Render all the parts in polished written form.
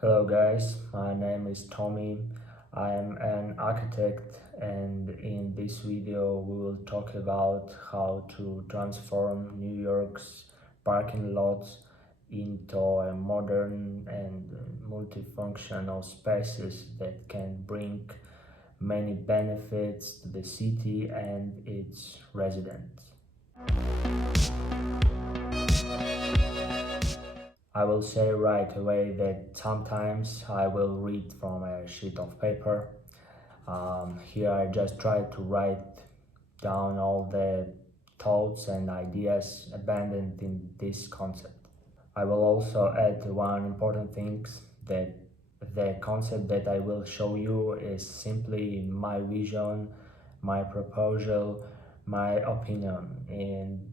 Hello guys, my name is Tommy. I am an architect and in this video we will talk about how to transform New York's parking lots into a modern and multifunctional spaces that can bring many benefits to the city and its residents. I will say right away that sometimes I will read from a sheet of paper. Here I just try to write down all the thoughts and ideas abandoned in this concept. I will also add one important thing that the concept that I will show you is simply my vision, my proposal, my opinion, and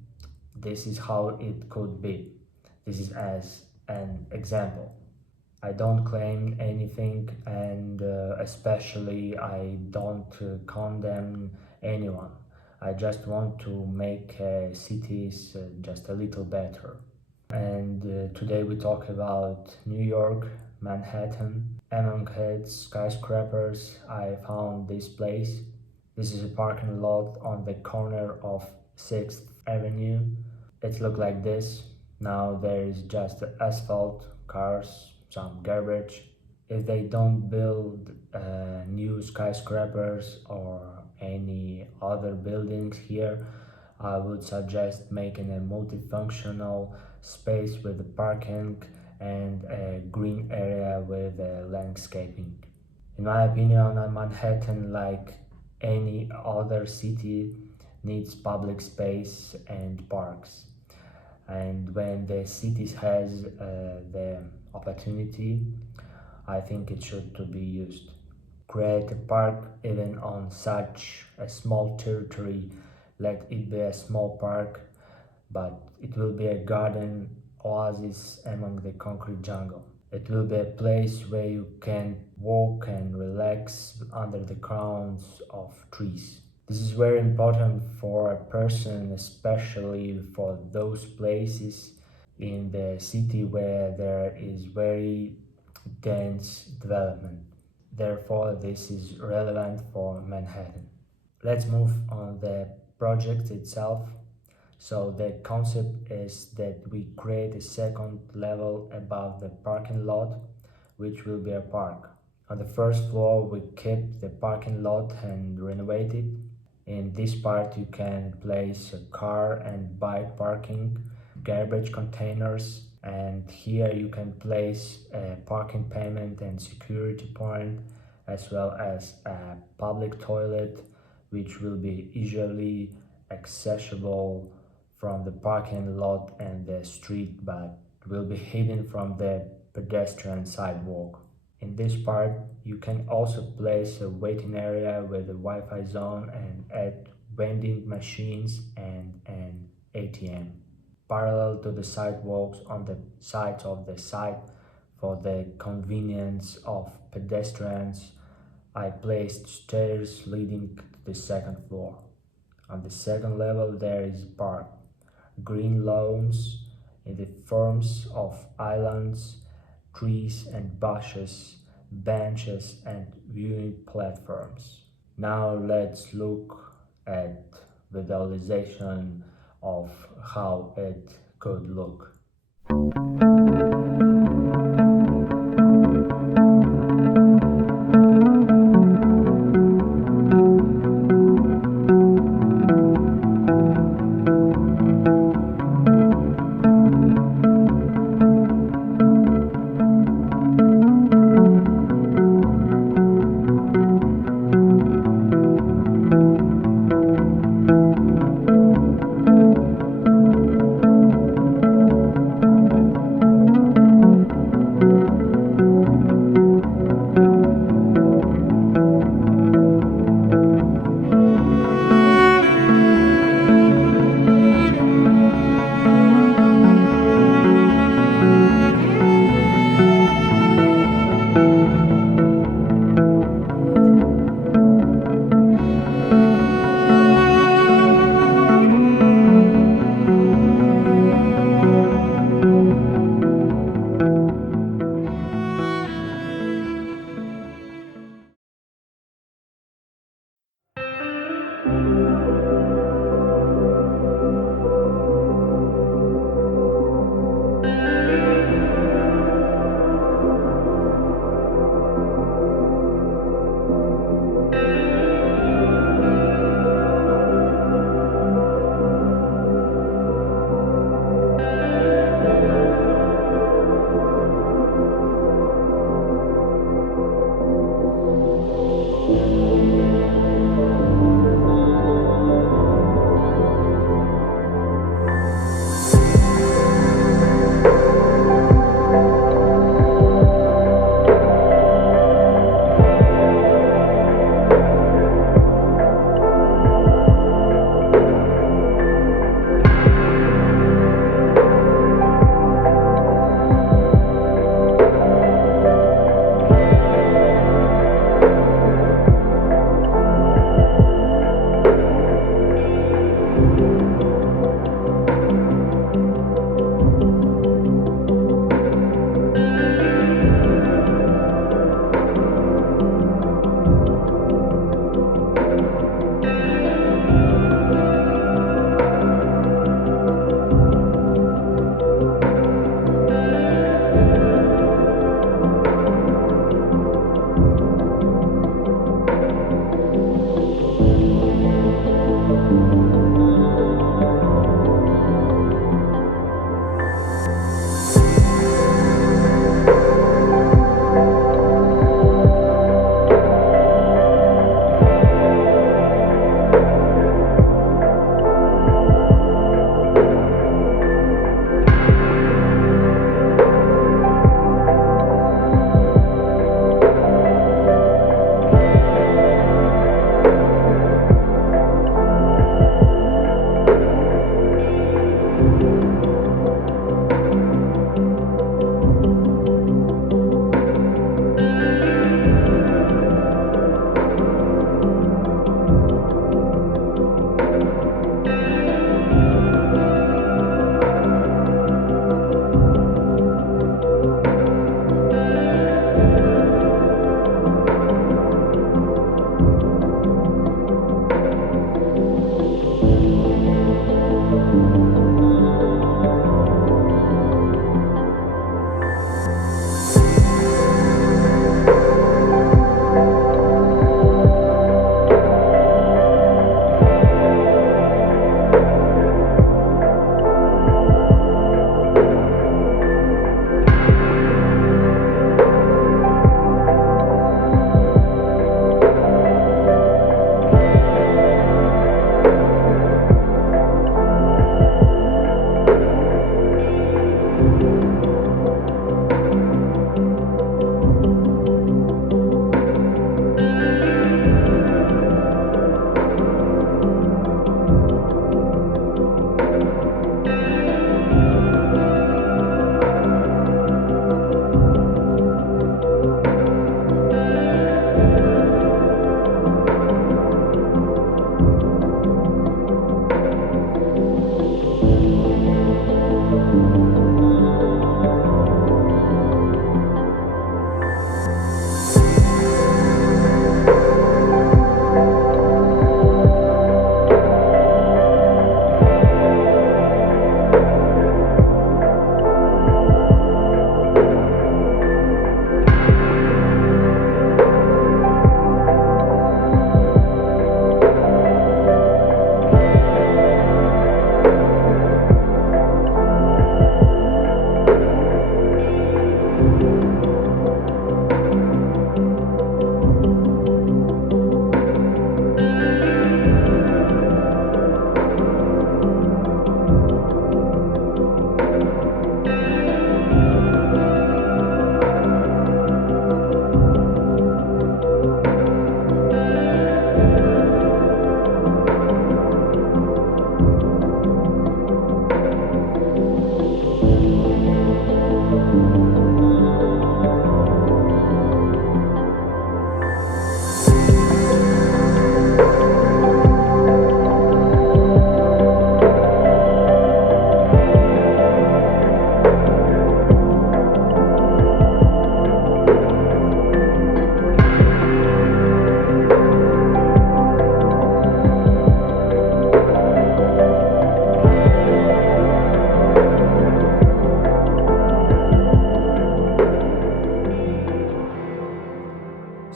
this is how it could be. This is as an example. I don't claim anything, and especially I don't condemn anyone. I just want to make cities just a little better. And today we talk about New York, Manhattan. Among its skyscrapers, I found this place. This is a parking lot on the corner of 6th Avenue. It looked like this. Now there is just asphalt, cars, some garbage. If they don't build new skyscrapers or any other buildings here, I would suggest making a multifunctional space with parking and a green area with landscaping. In my opinion, Manhattan, like any other city, needs public space and parks. And when the city has the opportunity, I think it should to be used. Create a park even on such a small territory. Let it be a small park, but it will be a garden oasis among the concrete jungle. It will be a place where you can walk and relax under the crowns of trees. This is very important for a person, especially for those places in the city where there is very dense development. Therefore, this is relevant for Manhattan. Let's move on the project itself. So the concept is that we create a second level above the parking lot, which will be a park. On the first floor, we keep the parking lot and renovate it. In this part, you can place a car and bike parking, garbage containers, and here you can place a parking payment and security point, as well as a public toilet, which will be easily accessible from the parking lot and the street, but will be hidden from the pedestrian sidewalk. In this part, you can also place a waiting area with a Wi-Fi zone and add vending machines and an ATM. Parallel to the sidewalks on the sides of the site for the convenience of pedestrians, I placed stairs leading to the second floor. On the second level there is a park, green lawns in the forms of islands, trees and bushes, benches and viewing platforms. Now let's look at visualization of how it could look.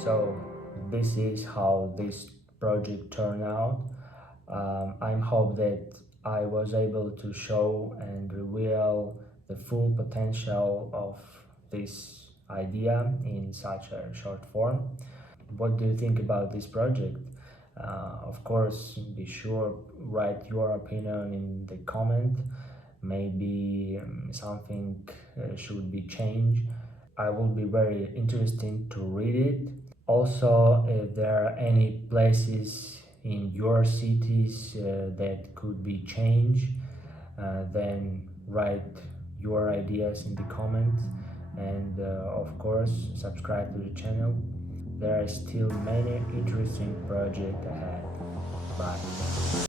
So this is how this project turned out. I hope that I was able to show and reveal the full potential of this idea in such a short form. What do you think about this project? Of course, be sure write your opinion in the comment. Maybe something should be changed. I will be very interested to read it. Also, if there are any places in your cities that could be changed, then write your ideas in the comments, and of course subscribe to the channel. There are still many interesting projects ahead. Bye.